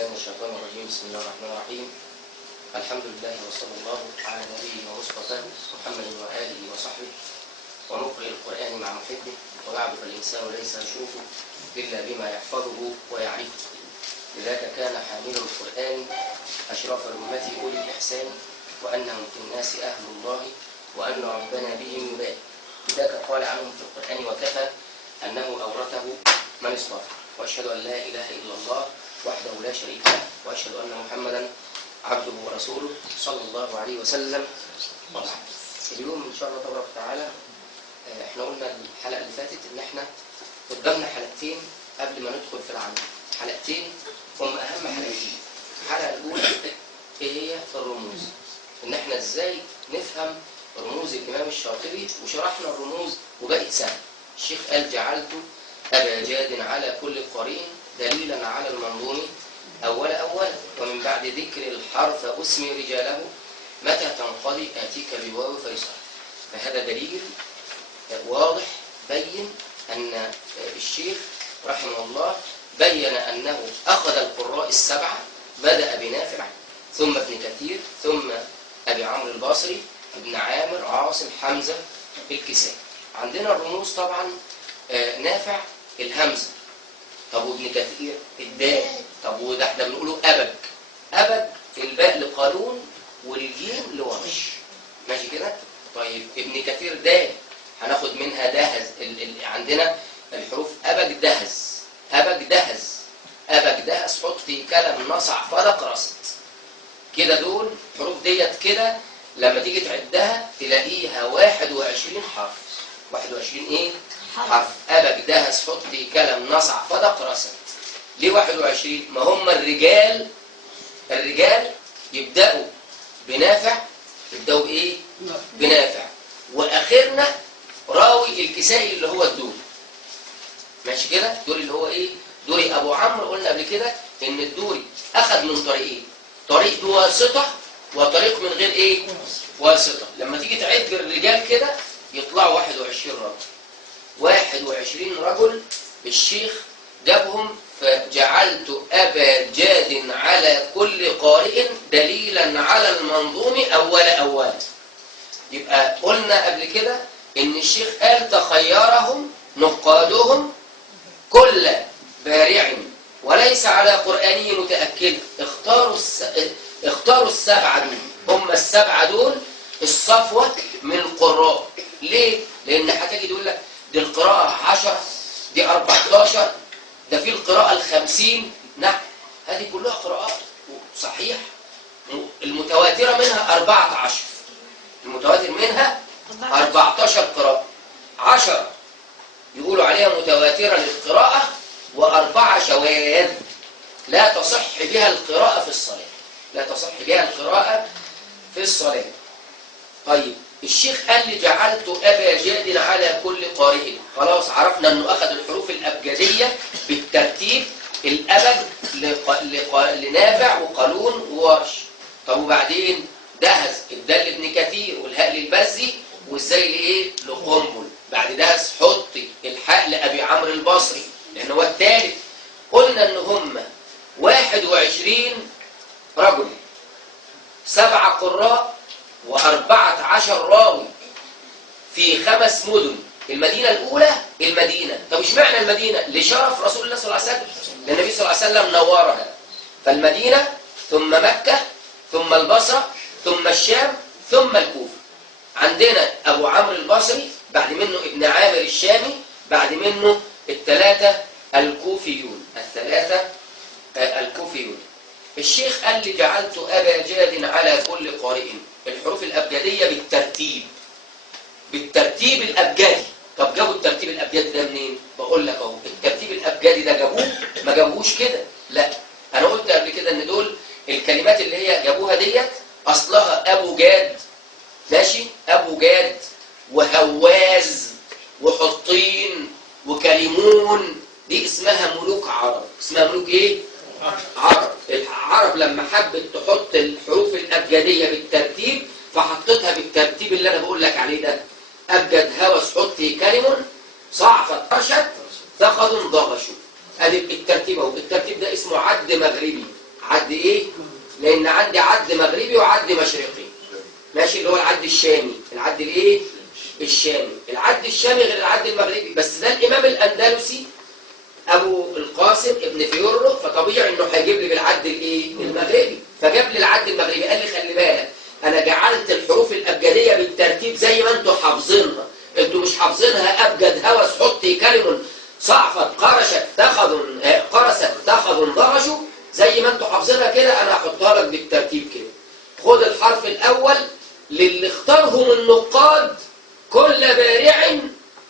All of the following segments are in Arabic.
بالله من الشيطان الرجيم. بسم الله الرحمن الرحيم. الحمد لله وصلى الله على نبينا ومصطفى محمد وآله وصحبه ونقرئ القرآن مع محبه. وبعد فالإنسان ليس يشوفه إلا بما يحفظه ويعرفه، لذاك كان حامل القرآن أشرف الأمة أولي الإحسان، وأنهم في الناس أهل الله وأن ربنا بهم يبالي. لذاك قال عنهم في القرآن وكفى أنه أورثه من اصطفى. وأشهد أن لا إله إلا الله وحده لا شريك له، وأشهد أن محمدا عبده ورسوله صلى الله عليه وسلم. اليوم إن شاء الله تبارك وتعالى احنا قلنا الحلقة اللي فاتت إن احنا قدامنا حلقتين قبل ما ندخل في العمل، حلقتين هم أهم حلقتين. الحلقة الأولى إيه هي الرموز، إن احنا إزاي نفهم رموز الإمام الشاطبي، وشرحنا الرموز وبقت سهل. الشيخ قال: جعلت أبا جاد على كل قرين دليلا على المنظوم أولا، ومن بعد ذكر الحرف أسمي رجاله، متى تنقضي آتيك بواو فيصل. فهذا دليل واضح بين أن الشيخ رحمه الله بين أنه أخذ القراء السبعة، بدأ بنافع ثم ابن كثير ثم أبي عمرو البصري ابن عامر عاصم حمزة الكسائي. عندنا الرموز طبعا نافع الهمزة، طب وابن كثير الدال، طب وده احنا بنقوله أبج الباء لقالون والجيم لورش، ماشي كده؟ طيب ابن كثير دال هناخد منها دهز، عندنا الحروف أبج دهز حط في كلم نصع فلق رصد كده. دول حروف ديت كده لما تيجي تعدها تلاقيها 21 حرف. 21 ايه؟ حرف. أبج دهز حط في كلم نصع فلق رصد. ليه 21؟ ما هم الرجال يبدأوا بنافع، يبدأوا بإيه؟ بنافع. وآخرنا راوي الكسائي اللي هو الدوري، ماشي كده؟ الدوري اللي هو إيه؟ دوري أبو عمرو. قلنا قبل كده إن الدوري أخذ من طريقين، طريق بواسطة وطريق من غير إيه؟ واسطة. لما تيجي تعد الرجال كده يطلعوا 21 رجل. 21 رجل الشيخ جابهم. فجعلت أبا جاد على كل قارئ دليلا على المنظوم أولا. يبقى قلنا قبل كده إن الشيخ قال: تخيرهم نقادهم كل بارع وليس على قرآني متأكد. اختاروا السبعة دول، هم السبعة دول الصفوة من القراء. ليه؟ لأن هتجي يقول لك دي القراءة 10، دي 14، ده في القراءة 50. نعم، هذه كلها قراءات صحيح. المتواترة منها 14، المتواتر منها 14 قراءة. 10 يقولوا عليها متواترة للقراءة، و4 شواذ لا تصح بها القراءة في الصلاة. طيب الشيخ قال لي: جعلت أبا جاد على كل قارئ. خلاص عرفنا أنه أخذ الحروف الأبجدية بالترتيب، الأبج لنافع وقالون وورش. طب وبعدين دهز الدال لابن كثير والهاء للبزي والزي لإيه؟ لقنبل. بعد دهز حطي الحاء لأبي عمرو البصري لأنه هو الثالث. قلنا أن هم 21 رجل، 7 قراء و14 راوي في 5 مدن. المدينة الأولى المدينة. طب اشمعنى المدينة؟ لشرف رسول الله صلى الله عليه وسلم، للنبي صلى الله عليه وسلم نورها. فالمدينة ثم مكة ثم البصرة ثم الشام ثم الكوفة. عندنا أبو عمرو البصري، بعد منه ابن عامر الشامي، بعد منه الثلاثة الكوفيون. الشيخ قال لي: جعلت أبا جاد على كل قارئ. الحروف الأبجدية بالترتيب الأبجدي. طب جابوا الترتيب الأبجدي ده منين؟ بقول لك اهو. الترتيب الأبجدي ده جابوه، ما جابوهوش كده، لا. أنا قلت قبل كده إن دول الكلمات اللي هي جابوها ديت أصلها أبو جاد، ماشي؟ أبو جاد وهواز وحطين وكلمون. دي اسمها ملوك عرب. اسمها ملوك إيه؟ عرب. العرب لما حبت تحط الحروف الأبجدية بالترتيب فحطتها بالترتيب اللي أنا بقول لك عليه ده. أبجد هوس حطي كلم صعفت رشد ثقل ضغشوا. أدي الترتيب أهو. الترتيب ده اسمه عد مغربي. عد ايه؟ لان عندي عد مغربي وعد مشرقي. ماشي، اللي هو العد الشامي. العد الايه؟ الشامي. العد الشامي غير العد المغربي، بس ده الامام الاندلسي ابو القاسم ابن فيورو، فطبيعي انه هيجيب لي بالعد الايه؟ المغربي. فجاب لي العد المغربي، قال لي خلي بالك انا جعلت الحروف الابجديه بالترتيب زي ما انتوا حافظينها. انتوا مش حافظينها ابجد هوس حطي كلم صعفت قرشت قرست تخذ ضغشوا، زي ما انتوا حافظينها كده انا هحطها لك بالترتيب كده. خد الحرف الاول للي اختارهم النقاد كل بارع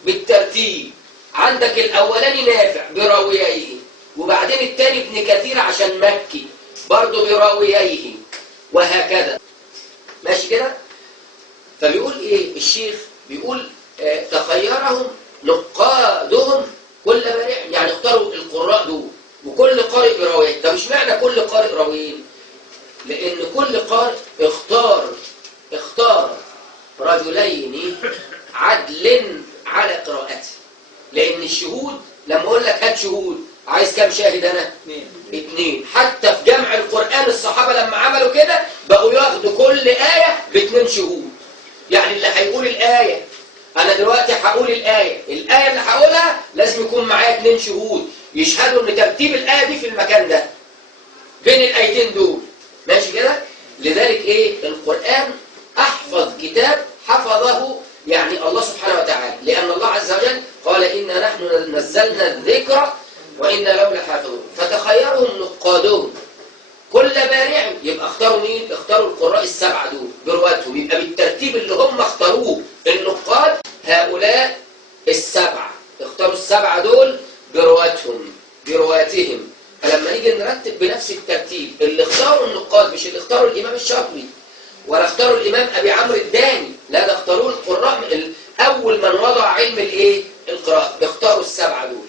بالترتيب. عندك الاولاني نافع براوييه، وبعدين الثاني ابن كثير عشان مكي برضه براوييه، وهكذا. ماشي كده؟ فبيقول ايه الشيخ؟ بيقول تخيرهم نقادهم كل بارع، يعني اختاروا القراء دول وكل قارئ براويه. طب اشمعنى كل قارئ راويين؟ لان كل قارئ اختار رجلين عدل على قراءته. لان الشهود لما اقول لك هات شهود، عايز كام شاهد انا؟ اتنين. حتى في جمع القرآن الصحابة لما عملوا كده بقوا ياخدوا كل آية باتنين شهود. يعني اللي هيقول الآية، انا دلوقتي هقول الآية اللي هقولها لازم يكون معايا اتنين شهود يشهدوا ان ترتيب الآية دي في المكان ده بين الآيتين دول. ماشي كده؟ لذلك ايه؟ القرآن احفظ كتاب حفظه يعني الله سبحانه وتعالى، لأن الله عز وجل قال إنا نحن نزلنا الذكر وإنا له لحافظون. فتخيرهم نقادهم كل بارع، يبقى اختاروا مين؟ اختاروا القراء السبعة دول برواتهم، يبقى بالترتيب اللي هم اختاروه النقاد هؤلاء السبعة، اختاروا السبعة دول برواتهم. فلما نيجي نرتب بنفس الترتيب اللي اختاروا النقاد، مش اللي اختاروا الإمام الشاطبي ولا اختاروا الإمام أبي عمرو الداني، لا ده اختاروا القراء أول من وضع علم الايه؟ القراءة. اختاروا السبعة دول.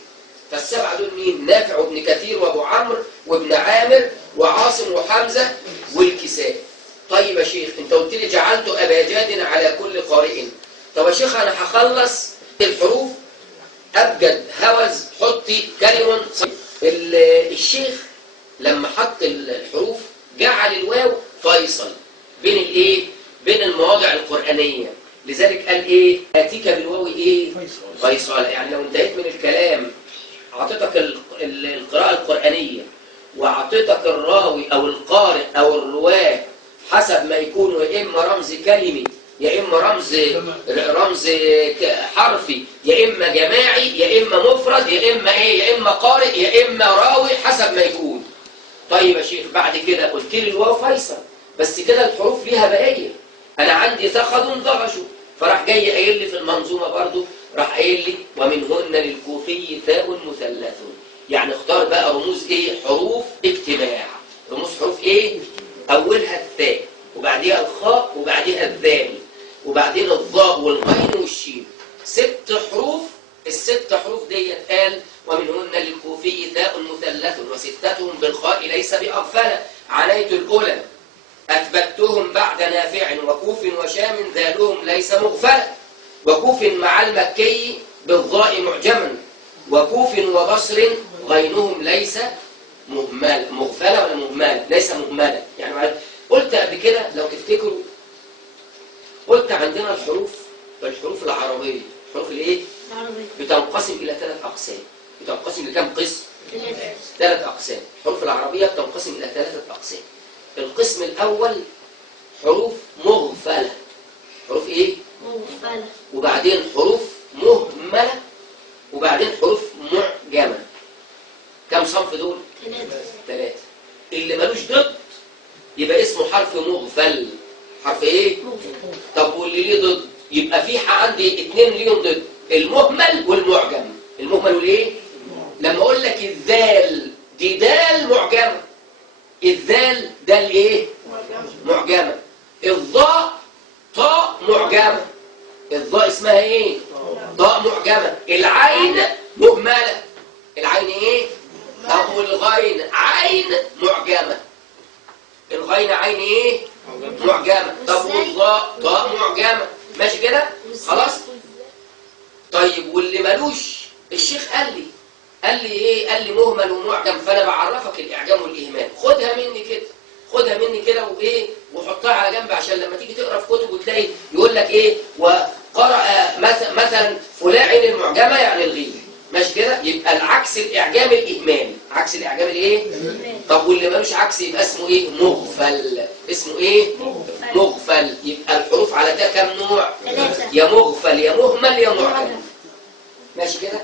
فالسبعة دول مين؟ نافع وابن كثير وابو عمرو وابن عامر وعاصم وحمزة والكسائي. طيب يا شيخ انت قلت لي جعلت أباجاد على كل قارئ. طب يا شيخ انا هخلص الحروف أبجد هوز حطي كلم. الشيخ لما حط الحروف جعل الواو فيصل بين الايه؟ بين المواضع القرآنية. لذلك قال ايه؟ آتيك بالواو ايه؟ فيصل. يعني لو انتهيت من الكلام اعطيتك القراءة القرآنية واعطيتك الراوي او القارئ او الرواه حسب ما يكونوا، يا اما رمز كلمي يا اما رمز حرفي يا اما جماعي يا اما مفرد يا اما ايه؟ يا اما قارئ يا اما راوي حسب ما يكون. طيب يا شيخ بعد كده قلت لي الواو فيصل، بس كده الحروف ليها بقيه. انا عندي ثخذ ضغشوا، فراح جاي قايل لي في المنظومه برضو، راح قايل لي ومنهن للكوفي ثاء مثلث. يعني اختار بقى رموز ايه؟ حروف اجتماع. رموز حروف ايه؟ اولها الثاء وبعديها الخاء وبعديها الذال وبعدين الضاء والغين والشين. 6 حروف. ال6 حروف ديت قال ومنهن للكوفي ثاء مثلث وستتهم بالخاء ليس بأغفلة. عنيت الأولى أثبتهم بعد نافع وكوف وشام ذالهم ليس مغفلة. وكوف مع المكي بالضاء معجما وكوف وبصر غينهم ليس مغفلة ولا مهملة؟ ليس مهملة. يعني قلت قبل كده لو تفتكروا، قلت عندنا الحروف العربية، الحروف الايه؟ بتنقسم إلى 3 أقسام. بتنقسم لكم قسم؟ 3 أقسام. الحروف العربية بتنقسم إلى 3 أقسام. القسم الأول حروف مغفلة. حروف إيه؟ مغفلة. وبعدين حروف مهملة وبعدين حروف معجمة. كم صنف دول؟ 3. اللي ملوش ضد يبقى اسمه حرف مغفل. حرف إيه؟ مغفل. طب واللي ليه ضد؟ يبقى في عندي 2 ليهم ضد، المهمل والمعجم. المهمل والإيه؟ لما أقول لك الذال دي دال معجمة، الذال دال ايه؟ معجمة. الضاء طاء معجمة. الضاء اسمها ايه؟ ضاء معجمة. العين مهملة. العين ايه؟ طب والغين عين معجمة. الغين عين ايه؟ معجمة. طب والضاء ضاء معجمة. ماشي كده؟ خلاص؟ طيب واللي ملوش، الشيخ قال لي قال لي ايه؟ قال لي مهمل ومعجم، فانا بعرفك الاعجام والاهمال. خدها مني كده، خدها مني كده وايه، وحطها على جنب عشان لما تيجي تقرا في كتب وتلاقي يقول لك ايه، وقرأ مثلا فلان عين المعجمه يعني الغيب، ماشي كده؟ يبقى العكس الاعجام الاهمال، عكس الاعجام الايه؟ طب واللي ملوش عكس يبقى اسمه ايه؟ مغفل. اسمه ايه؟ مغفل. يبقى الحروف على ده كام نوع؟ 3. يا مغفل يا مهمل يا معجم، ماشي كده؟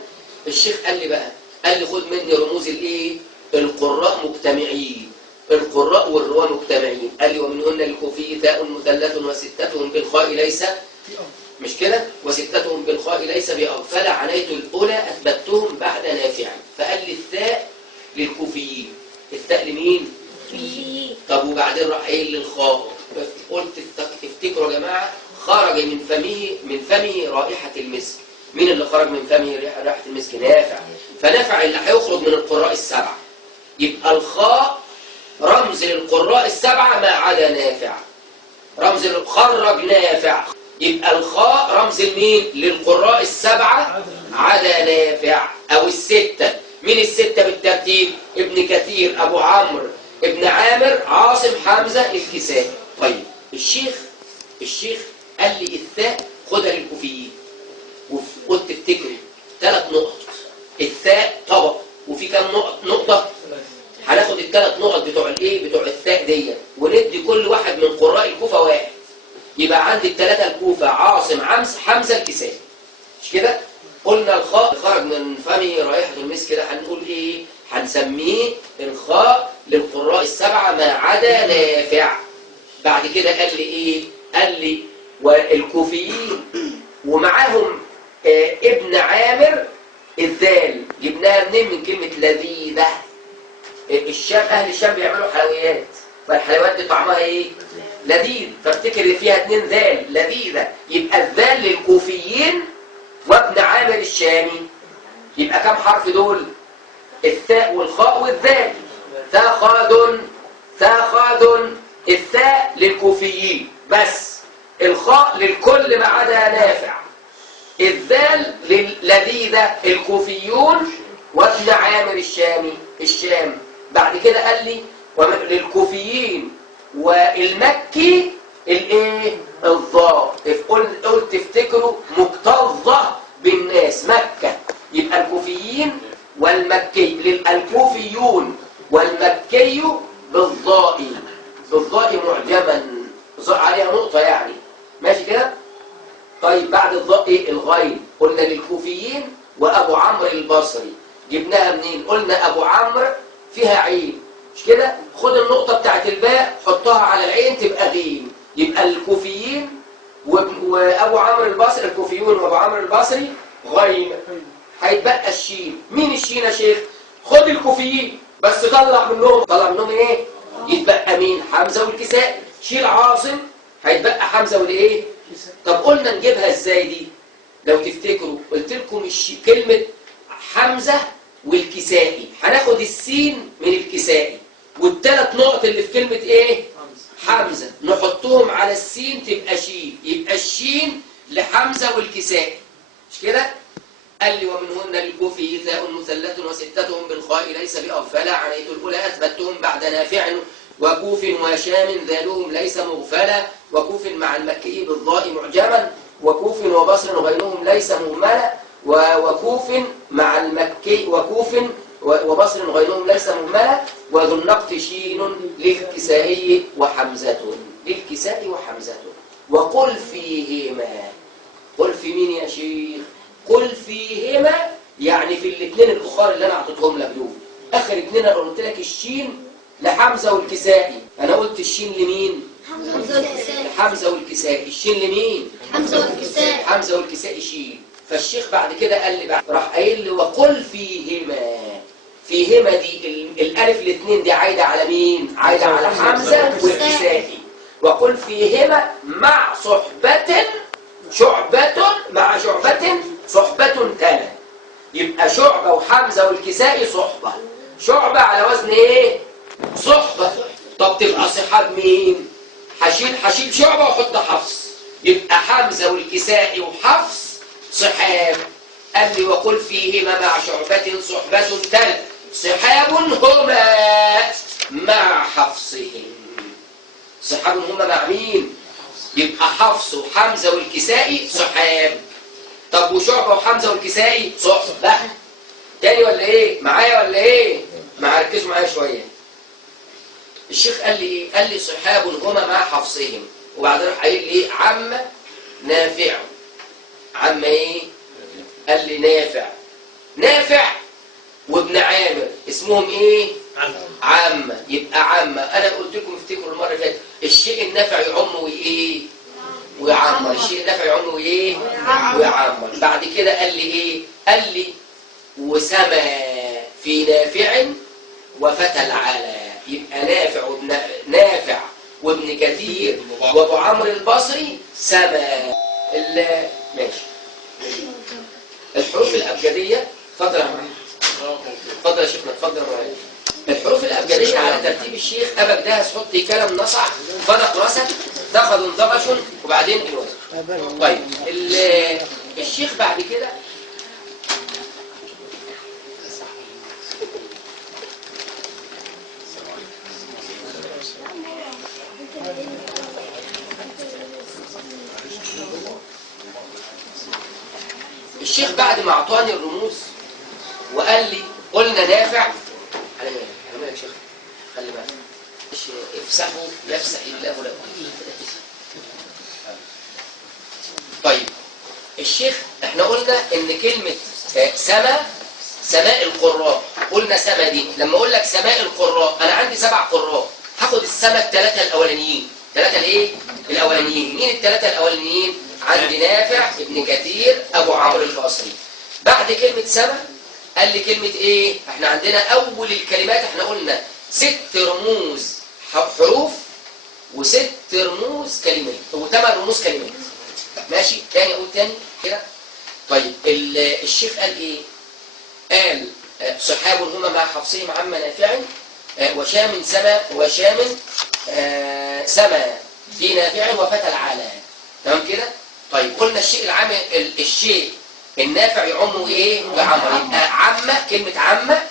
الشيخ قال لي بقى، قال لي خد مني رموز الايه؟ القراء مجتمعين، القراء والرواة مجتمعين. قال لي ومنهن الكوفي تاء مثلث وستتهم بالخاء ليس، مش كده؟ وستتهم بالخاء ليس بأغفل، عنيت الأولى أثبتهم بعد نافع. فقال لي الثاء للكوفيين، الثاء لمين؟ طب وبعدين راح قايل للخاء، قلت افتكروا يا جماعة، خرج من فمه رائحة المسك. مين اللي خرج من فمه رائحة المسك؟ نافع. فنافع اللي هيخرج من القراء السبعة. يبقى الخاء رمز للقراء السبعة ما عدا نافع، رمز خرج نافع. يبقى الخاء رمز لمين؟ للقراء السبعة عدا نافع أو الستة. مين الستة بالترتيب؟ ابن كثير، أبو عمرو، ابن عامر، عاصم، حمزة، الكسائي. طيب الشيخ قال لي الثاء خدها للكوفيين، وقلت افتكري 3 نقط. الثاء طبق، وفي كام نقطة؟ هناخد ال3 نقط بتوع الايه؟ بتوع الثاء دي، وندي كل واحد من قراء الكوفة واحد. يبقى عندي ال3 الكوفة، عاصم، حمزة، الكسائي، مش كده؟ قلنا الخاء خرج من فمه رائحة المسك، كده هنقول ايه؟ هنسميه الخاء للقراء السبعة ما عدا نافع. بعد كده قال لي ايه؟ قال لي والكوفيين ومعاهم ابن عامر الذال، جبناها منين؟ من كلمة لذيذة. الشام، أهل الشام بيعملوا حلويات، فالحلويات دي طعمها ايه؟ لذيذ، فافتكر فيها 2 ذال، لذيذة. يبقى الذال للكوفيين وابن عامر الشامي. يبقى كم حرف دول؟ الثاء والخاء والذال. ثاخذ. الثاء للكوفيين بس، الخاء للكل ما عدا نافع، الذال للذيذة الكوفيون وابن عامر الشام. بعد كده قال لي للكوفيين والمكي الايه؟ الضاء. قلت افتكروا مكتظة بالناس، مكة. يبقى الكوفيين والمكي، الكوفيون والمكي بالضاء معجما، ظهر عليها نقطة يعني، ماشي كده؟ طيب بعد الضاء ايه؟ الغين. قلنا للكوفيين وابو عمرو البصري، جبناها منين؟ قلنا ابو عمرو فيها عين، مش كده؟ خد النقطة بتاعت الباء حطها على العين تبقى غين. يبقى الكوفيين وابو عمرو البصري، الكوفيون وابو عمرو البصري غين. هيتبقى الشين. مين الشين يا شيخ؟ خد الكوفيين بس طلع منهم ايه؟ يتبقى مين؟ حمزة والكسائي. شيل عاصم، هيتبقى حمزة والايه؟ طب قلنا نجيبها ازاي دي؟ لو تفتكروا قلت لكم كلمة حمزة والكسائي، هناخد السين من الكسائي وال3 نقط اللي في كلمة ايه؟ حمزة، نحطهم على السين تبقى شين. يبقى الشين لحمزة والكسائي، مش كده؟ قال لي ومنهن للكوفي ثاء مثلث وستتهم بالخاء ليس بأغفل، عنيت الأولى أثبتهم بعد نافع، وكوف وشام ذالهم ليس مغفلا، وكوف مع المكي بالضاء معجما، وكوف وبصر غيرهم ليس مهملا، وكوف مع المكي وكوف وبصر غيرهم ليس مهملا، وذو النقط شين للكسائي وحمزة، للكسائي وحمزة. وقل فيهما، قل في مين يا شيخ؟ قل فيهما يعني في الاثنين الأخرى اللي أنا أعطيتهم لك دول. آخر 2 أنا قلت لك الشين لحمزة والكسائي، أنا قلت الشين لمين؟ حمزة والكسائي. الشين لمين؟ حمزة والكسائي شين. فالشيخ بعد كده قال لي راح قايل لي وقل فيهما. فيهما دي الألف الاثنين دي عايدة على مين؟ عايدة على حمزة والكسائي. وقل فيهما مع صحبة، مع شعبة صحبة تلا. يبقى شعبة وحمزة والكسائي صحبة. شعبة على وزن ايه؟ صحبة. طب تبقى صحاب مين؟ هشيل شعبة وحط حفص، يبقى حمزة والكسائي وحفص صحاب. قال لي وقل فيهما مع شعبة صحبة تل صحاب هما مع حفصهم. صحاب هما مع مين؟ يبقى حفص وحمزة والكسائي صحاب. طب وشعبة وحمزة والكسائي صحبة. تاني ولا ايه؟ معايا ولا ايه؟ ركزوا معايا شوية. الشيخ قال لي ايه؟ قال لي صحاب هما مع حفصهم، وبعدين راح قايل لي عم نافع. عم ايه؟ قال لي نافع وابن عامر اسمهم ايه؟ عم. يبقى عم. انا قلت لكم افتكروا المره اللي فاتت الشيء النافع يعم وايه؟ ويعمر. الشيء النافع يعم وايه؟ ويعمر. بعد كده قال لي ايه؟ قال لي وسما في نافع وفتى العلا. يبقى نافع وابن كثير وابو عمرو البصري سما. ماشي. الحروف الابجديه. اتفضل يا محمد. اتفضل يا شيخنا. اتفضل يا مولانا. الحروف الابجديه على ترتيب الشيخ ابك دهس حطي كلام نصع فرق رسد دخل انضبش وبعدين الوزن. طيب الشيخ بعد كده بعد ما اعطاني الرموز وقال لي قلنا نافع على مالك شيخ خلي بالك افسحوا يفسح الله لكم. طيب الشيخ احنا قلنا ان كلمة سماء القراء، قلنا سما دي لما اقول لك سماء القراء انا عندي 7 قراء، هاخد السما ال3 الاولانيين. 3 الايه؟ الاولانيين. مين ال3 الاولانيين؟ عندي نافع ابن كثير ابو عمرو البصري. بعد كلمة سما قال لي كلمة ايه؟ احنا عندنا اول الكلمات احنا قلنا 6 رموز حروف و6 رموز كلمات و8 رموز كلمات. ماشي؟ تاني اقول تاني كده. طيب الشيخ قال ايه؟ قال صحاب هما مع حفصهم عم نافع وشام سما في نافع وفتى العلا. تمام كده؟ طيب قلنا الشيء العام الشيء النافع يعم ايه؟ وعمر. يبقى عمه كلمه عمه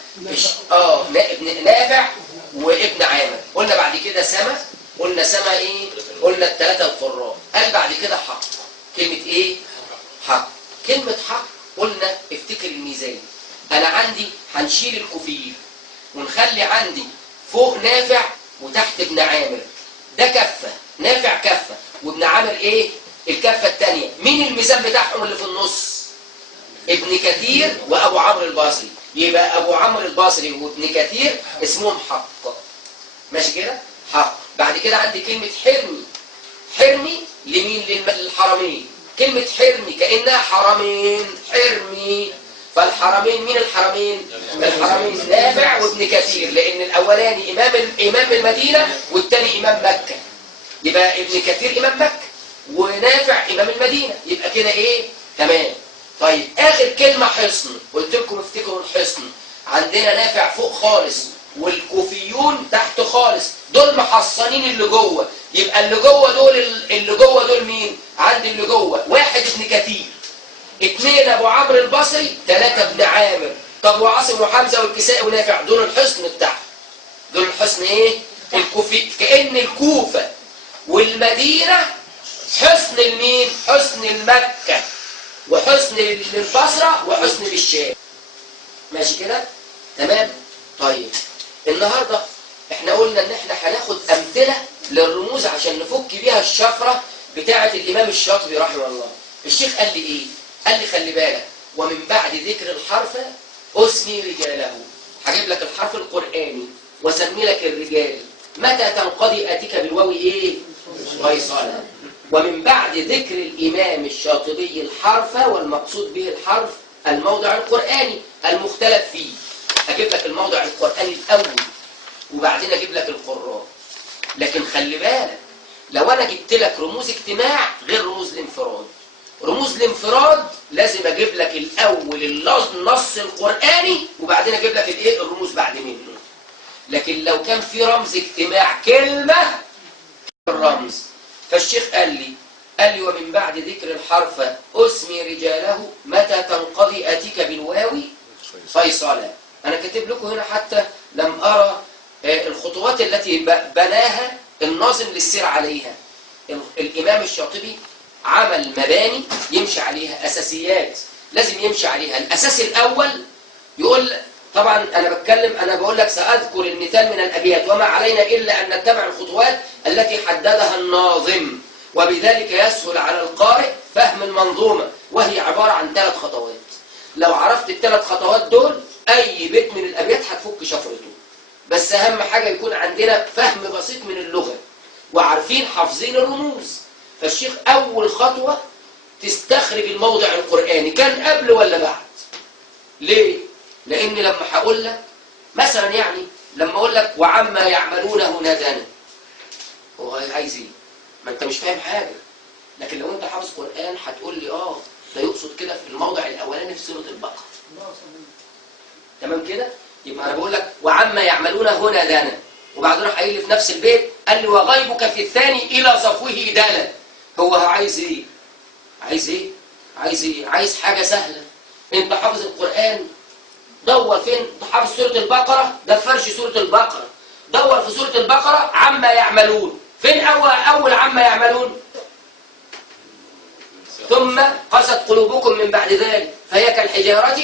نافع وابن عامر. قلنا بعد كده سما. قلنا سما ايه؟ قلنا ال3 القراء. قال بعد كده حق. كلمه ايه؟ حق. كلمه حق قلنا افتكر الميزان. انا عندي هنشيل الكوفيين ونخلي عندي فوق نافع وتحت ابن عامر. ده كفه، نافع كفه وابن عامر ايه؟ الكفه الثانيه. مين الميزان بتاعهم اللي في النص؟ ابن كثير وابو عمرو البصري. يبقى ابو عمرو البصري وابن كثير اسمهم حق. ماشي كده؟ حق. بعد كده عندي كلمه حرمي. حرمي لمين؟ للحرمين. كلمه حرمي كانها حرمين. حرمي. فالحرمين مين الحرمين؟ الحرمين نافع وابن كثير، لان الاولاني امام المدينه والثاني امام مكه. يبقى ابن كثير امام مكه ونافع امام المدينه. يبقى كده ايه؟ تمام. طيب اخر كلمه حصن. قلت لكم افتكروا الحصن. عندنا نافع فوق خالص والكوفيون تحت خالص. دول محصنين اللي جوه. يبقى اللي جوه دول مين؟ عندي اللي جوه 1 ابن كثير، 2 ابو عمرو البصري، 3 ابن عامر. طب وعاصم وحمزه والكسائي ونافع دول الحصن بتاعهم. دول الحصن ايه؟ الكوفي. كأن الكوفه والمدينه حصن لمين؟ حصن المكه وحصن للبصره وحصن للشام. ماشي كده؟ تمام؟ طيب النهارده احنا قلنا ان احنا هناخد امثله للرموز عشان نفك بيها الشفره بتاعه الامام الشاطبي رحمه الله. الشيخ قال لي ايه؟ قال لي خلي بالك ومن بعد ذكر الحرف اسمي رجاله. هجيب لك الحرف القرآني واسمي لك الرجال. متى تنقضي اتيك بالواو ايه؟ غيصانا. ومن بعد ذكر الامام الشاطبي الحرف والمقصود به الحرف الموضع القرآني المختلف فيه. هجيب لك الموضع القرآني الاول وبعدين اجيب لك القراء. لكن خلي بالك لو انا جبت لك رموز اجتماع غير رموز الانفراد. رموز الانفراد لازم اجيب لك الاول النص القرآني وبعدين اجيب لك الايه؟ الرموز بعد منه. لكن لو كان في رمز اجتماع كلمة الرمز. فالشيخ قال لي قال لي ومن بعد ذكر الحرف أسمي رجاله متى تنقضي آتيك بالواو فيصلا. أنا كاتب لكم هنا حتى لم أرى الخطوات التي بناها الناظم للسير عليها. الإمام الشاطبي عمل مباني يمشي عليها، أساسيات لازم يمشي عليها. الأساس الأول يقول، طبعا أنا بقول لك سأذكر المثال من الأبيات، وما علينا إلا أن نتبع الخطوات التي حددها الناظم، وبذلك يسهل على القارئ فهم المنظومة، وهي عبارة عن 3 خطوات. لو عرفت ال3 خطوات دول أي بيت من الأبيات هتفك شفرته. بس أهم حاجة يكون عندنا فهم بسيط من اللغة وعارفين حافظين الرموز. فالشيخ أول خطوة تستخرج الموضع القرآني، كان قبل ولا بعد؟ ليه؟ لأن لما هقول لك مثلا، يعني لما أقول لك وعما يعملونه نادانا، هو عايز إيه؟ ما أنت مش فاهم حاجة. لكن لو أنت حافظ قرآن هتقول لي ده يقصد كده في الموضع الأولاني في سورة البقرة. تمام كده؟ يبقى أنا بقول لك وعما يعملون هنا دانا، وبعدين راح قايل لي في نفس البيت قال لي وغيبك في الثاني إلى صفوه دالا. هو عايز إيه؟ عايز إيه؟ عايز إيه؟ عايز حاجة سهلة. أنت حافظ القرآن، دور فين؟ أنت حافظ سورة البقرة، ده فرش سورة البقرة. دور في سورة البقرة عما يعملون، فين أول عما يعملون؟ ثم قست قلوبكم من بعد ذلك فهي كالحجارة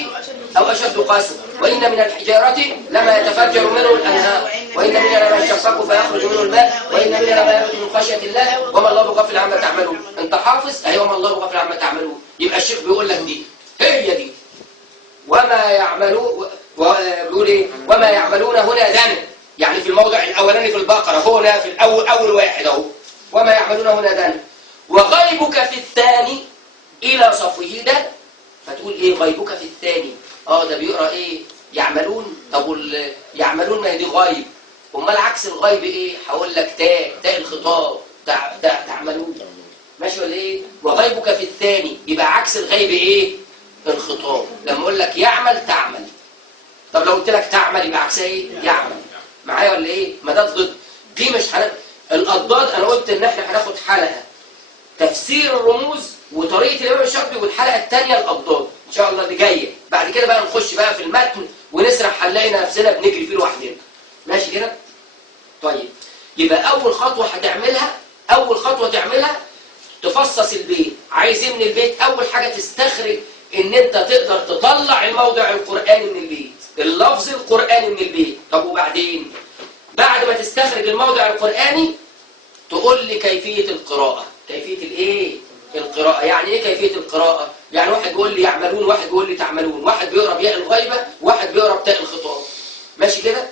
أو أشد قسوة، وإن من الحجارة لما يتفجر منه الأنهار، وإن منها لما يشقق فيخرج منه الماء، وإن منها لما يخرج من خشية الله وما الله بغافل عما تعملون. أنت حافظ أيوة وما الله بغافل عما تعملون. يبقى الشيخ بيقول لك دي هي دي وما يعملون. بيقول إيه؟ وما يعملون هنا دنا، يعني في الموضع الأولاني في البقرة، هنا في أول واحد أهو وما يعملون هنا دنا. وغيبك في الثاني إلى صفوه ده، فتقول إيه غيبك في الثاني؟ ده بيقرأ إيه؟ يعملون. طب يعملون ما هي دي غيب، أمال عكس الغيب إيه؟ هقول لك تاء الخطاب، تعملون. ماشي ولا إيه؟ وغيبك في الثاني يبقى عكس الغيب إيه؟ الخطاب. لما أقول لك يعمل تعمل. طب لو قلت لك تعمل يبقى عكسها إيه؟ يعمل. معايا ولا إيه؟ ما ده ضد دي. مش الأضداد. أنا قلت إن إحنا هناخد حلقة تفسير الرموز وطريقة الإمام الشاطبي، والحلقة الثانية الأضداد إن شاء الله اللي جاية. بعد كده بقى نخش بقى في المتن ونسرح، هنلاقي نفسنا بنجري فيه لوحدنا. ماشي كده؟ طيب، يبقى أول خطوة تعملها تفصص البيت. عايز إيه من البيت؟ أول حاجة تستخرج إن أنت تقدر تطلع الموضع القرآني من البيت، اللفظ القرآني من البيت. طب وبعدين؟ بعد ما تستخرج الموضع القرآني تقول لي كيفية القراءة. كيفية الإيه؟ القراءة. يعني إيه كيفية القراءة؟ يعني واحد بيقول لي يعملون، واحد بيقول لي تعملون، واحد بيقرأ بياء الغيبة، واحد بيقرأ بتاء الخطاب. ماشي كده؟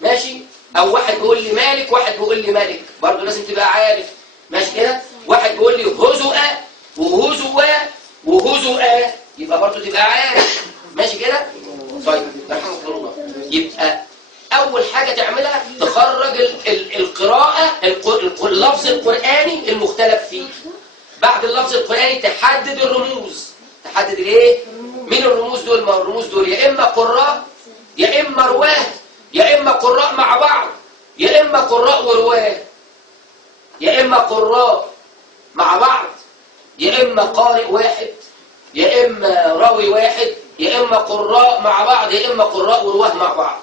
ماشي؟ أو واحد بيقول لي مالك، واحد بيقول لي ملك، برضه لازم تبقى عارف. ماشي كده؟ واحد بيقول لي هزؤ وهزؤ يبقى برضه تبقى عارف. ماشي كده؟ طيب رحمكم الله. يبقى أول حاجة تعملها تخرج القراءة، اللفظ القرآني المختلف فيه. بعد اللفظ القرآني تحدد الرموز. تحدد الايه؟ مين الرموز دول؟ ما الرموز دول يا إما قراء يا إما رواه، يا إما قراء مع بعض، يا إما قراء ورواه، يا إما قراء مع بعض، يا إما قارئ واحد، يا إما راوي واحد، يا إما قراء مع بعض، يا إما قراء ورواه مع بعض.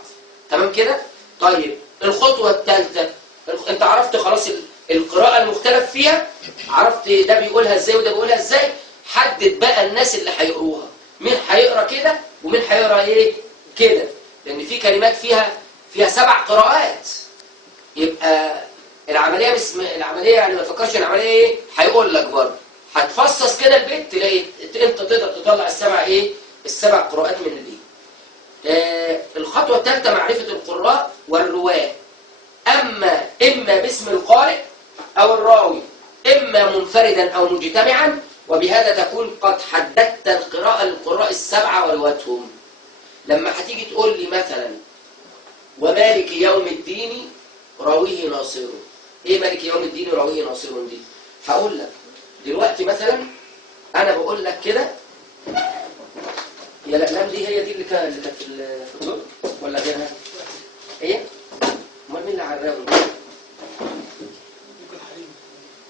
تمام كده؟ طيب الخطوة الثالثة، انت عرفت خلاص القراءة المختلف فيها، عرفت ده بيقولها ازاي وده بيقولها ازاي. حدد بقى الناس اللي هيقروها، مين هيقرا كده ومين هيقرا ايه كده، لان في كلمات فيها 7 قراءات. يبقى العملية العملية يعني ما تفكرش العملية ايه، هيقول لك برضه هتفصص كده البيت تلاقي انت تقدر تطلع ال7 قراءات من البيت. الخطوة الثالثة معرفة القراء والرواة، إما باسم القارئ أو الراوي، إما منفردا أو مجتمعا، وبهذا تكون قد حددت القراءة للقراء ال7 وروايتهم. لما هتيجي تقول لي مثلا ومالك يوم الدين راويه ناصر، إيه مالك يوم الدين راويه ناصر دي؟ هقول لك دلوقتي مثلا، أنا بقول لك كده، يا الأقلام دي هي دي اللي كانت في الجزء ولا غيرها؟ ايه؟ امال مين اللي عراهم؟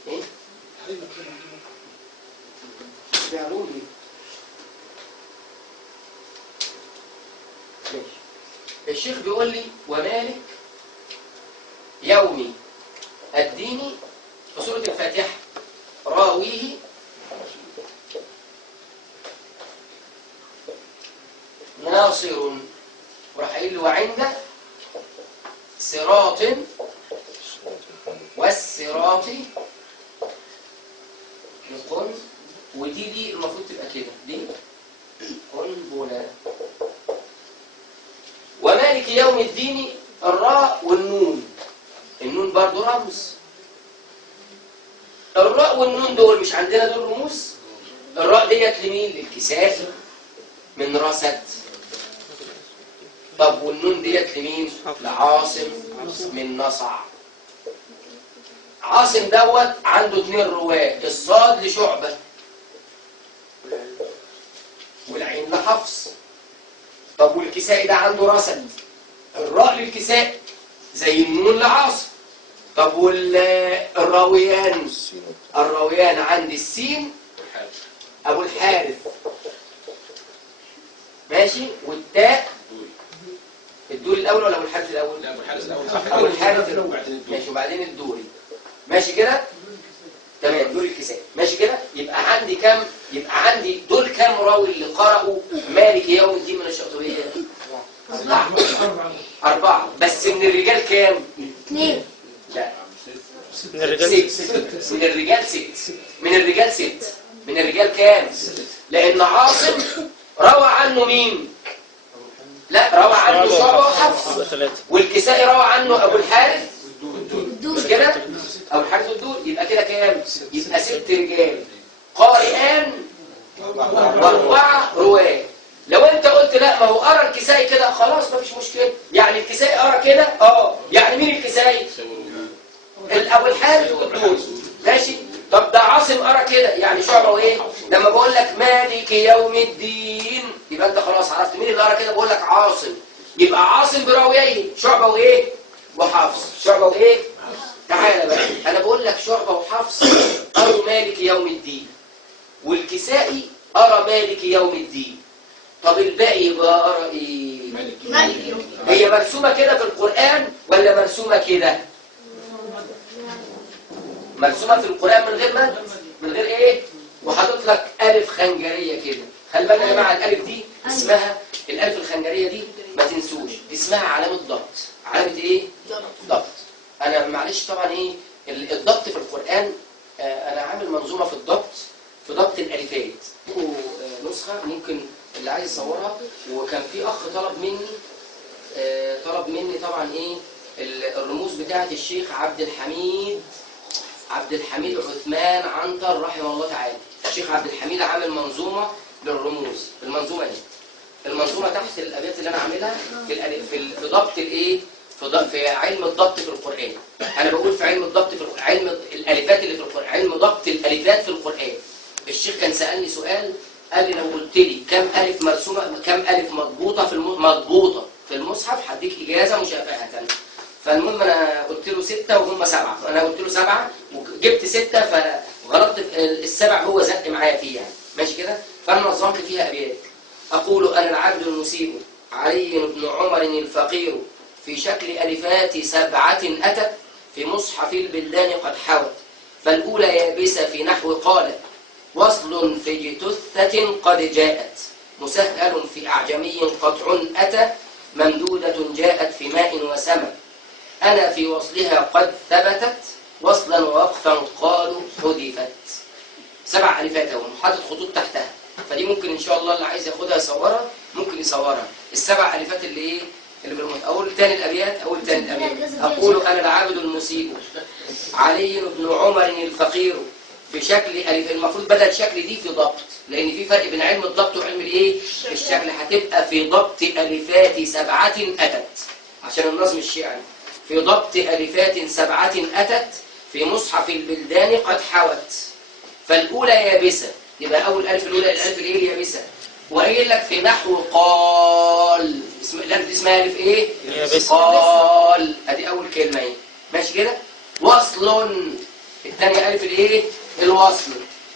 ايه؟ بيعملوا لي. ماشي. الشيخ بيقول لي ومالك يوم الدين في سورة الفاتحة راويه ناصر، وراح قايل له وعند صراط والصراط لقن، ودي المفروض تبقى كده، دي قنبلة. ومالك يوم الدين الراء والنون، النون برضو رمز. الراء والنون دول مش عندنا دول رموز؟ الراء ديت لمين؟ للكسائي من رصد. طب والنون ديت لمين؟ لعاصم من نصع. عاصم دوت عنده 2 رواه، الصاد لشعبة والعين لحفص. طب والكسائي ده عنده رصد، الراء للكسائي زي النون لعاصم. طب الراويان عند السين ابو الحارث، ماشي، والتاء الدوري الاول ولا ابو الحارث الاول؟ لا ابو الحارث الاول صح. ابو الحارث ماشي، وبعدين الدوري، ماشي كده تمام. دول الكسائي ماشي كده. يبقى عندي كام؟ يبقى عندي دول كام راوي اللي قرأوا مالك يوم الدين من الشاطبية؟ 4. بس من الرجال كام؟ 2. لا من الرجال 6. من الرجال 6. من الرجال 6. من الرجال كام؟ لأن عاصم روى عنه مين؟ لا، روى عنه شعبة وحفص. والكسائي روى عنه أبو الحارث مش كده؟ أبو الحارث والدور. يبقى كده كام؟ يبقى 6 رجال قارئان و4 رواه. لو انت قلت لا ما هو قرا الكسائي كده خلاص مفيش مشكله، يعني الكسائي قرا كده يعني مين الكسائي؟ ابو الحارث والدور، ماشي. طب ده عاصم قرا كده، يعني شعبه وايه؟ لما بقول لك مالك يوم الدين يبقى انت خلاص عرفت مين اللي قرا كده. بقول لك عاصم، يبقى عاصم براويه شعبه وايه؟ وحفص. شعبه وايه؟ تعالى بقى، انا بقول لك شعبه وحفص قروا مالك يوم الدين، والكسائي قرا مالك يوم الدين. طب الباقي يبقى قرا ايه؟ مالك يوم. هي مرسومه كده في القران ولا مرسومه كده؟ مرسومه في القران من غير مد، من غير ايه؟ وحاطط لك الف خنجريه كده. خلي بالك يا جماعه، الالف دي اسمها، الالف الخنجريه دي ما تنسوش اسمها علامه ضبط. علامه ايه؟ ضبط. انا معلش طبعا ايه الضبط في القران، انا عامل منظومه في الضبط، في ضبط الالفات. نسخه ممكن اللي عايز يصورها. وكان في اخ طلب مني طبعا ايه الرموز بتاعه الشيخ عبد الحميد عثمان عنتر رحمه الله تعالى. الشيخ عبد الحميد عامل منظومه للرموز. المنظومه دي، المنظومه تحت الابيات اللي انا عاملها في ضبط الايه، في علم الضبط في القرآن. أنا بقول في علم الضبط في القرآن، علم الألفات اللي في القرآن، علم ضبط الألفات في القرآن. الشيخ كان سألني سؤال، قال لي لو قلت لي كم ألف مرسومة، كم ألف مضبوطة مضبوطة في المصحف هديك إجازة مشافهة. فالمهم أنا قلت له 6 وهم 7. أنا قلت له 7 وجبت 6 فغلطت في ال7 هو زق معايا فيه يعني، ماشي كده. فأنا نظمت فيها أبيات. أقول أنا العبد المسيء علي بن عمر الفقير في شكل ألفات 7 أتت في مصحف البلدان قد حوت. فالأولى يابسة في نحو قالت وصل في جثة قد جاءت مسهل في أعجمي قطع أتى ممدودة جاءت في ماء وسمك أنا في وصلها قد ثبتت وصلا ووقفا قالوا حذفت. 7 ألفات اهو حاطط خطوط تحتها. فدي ممكن إن شاء الله اللي عايز ياخدها يصورها ممكن يصورها. ال7 ألفات اللي إيه اللي بالموت. أقول تاني الأبيات. أقول أنا العابد المسيء علي بن عمر الفقير في شكل ألف. المفروض بدل الشكل دي في ضبط، لأن في فرق بين علم الضبط وعلم الإيه؟ الشكل. هتبقى في ضبط ألفات 7 أتت عشان النظم الشعري. في ضبط ألفات 7 أتت في مصحف البلدان قد حوت. فالأولى يابسة، يبقى أول ألف الأولى الألف الإيه اليابسة. وقايل لك في نحو قال الألف دي اسمها ألف إيه؟ قال. أدي أول كلمة إيه؟ ماشي كده؟ وصل الثانية ألف الإيه؟ الوصل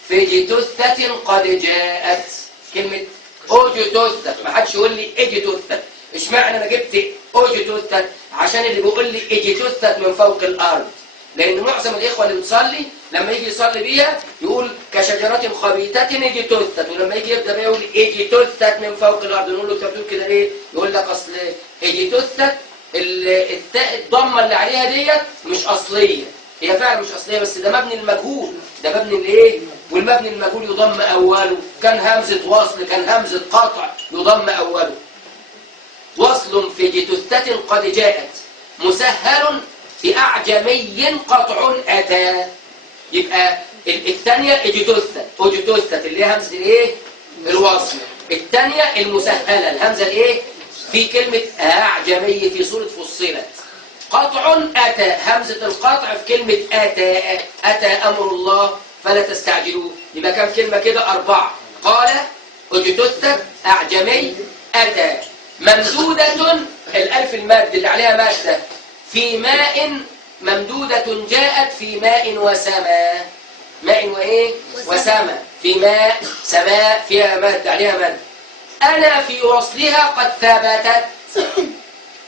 فيجيتوثة قد جاءت. كلمة أوجيتوثة، ما حدش يقول لي إيجيتوثة. اشمعنى أنا جبت أوجيتوثة؟ عشان اللي بيقول لي إيجيتوثة من فوق الأرض، لأن معظم الإخوة اللي بتصلي لما يجي يصلي بيها يقول كشجرة خبيثة إيجيتوثة، ولما يجي يبدأ يقول إيجيتوثة من فوق الأرض نقول له أنت بتقول كده ليه؟ يقول لك أصل إيجيتوثة التاء الضمة اللي عليها ديت مش أصلية، هي فعلا مش أصلية، بس ده مبني المجهول، ده مبني الإيه؟ والمبني المجهول يضم أوله، كان همزة وصل كان همزة قطع يضم أوله. وصل في جيتوثة قد جاءت مسهل في أعجمي قطع أتى. يبقى الثانية إجيتوثة، أوجيتوثة اللي هي همزة الإيه؟ الوصل. الثانية المسهلة الهمزة الإيه؟ في كلمة أعجمي في سورة فصلت. قطع أتى، همزة القطع في كلمة أتى، أتى أمر الله فلا تستعجلوه. يبقى كم كلمة كده؟ 4. قال أوجيتوثة أعجمي أتى. ممدودة الألف المد اللي عليها مادة في ماء، ممدودة جاءت في ماء وسماء. ماء وإيه؟ وسماء. في ماء سماء فيها مد عليها مد. أنا في وصلها قد ثبتت.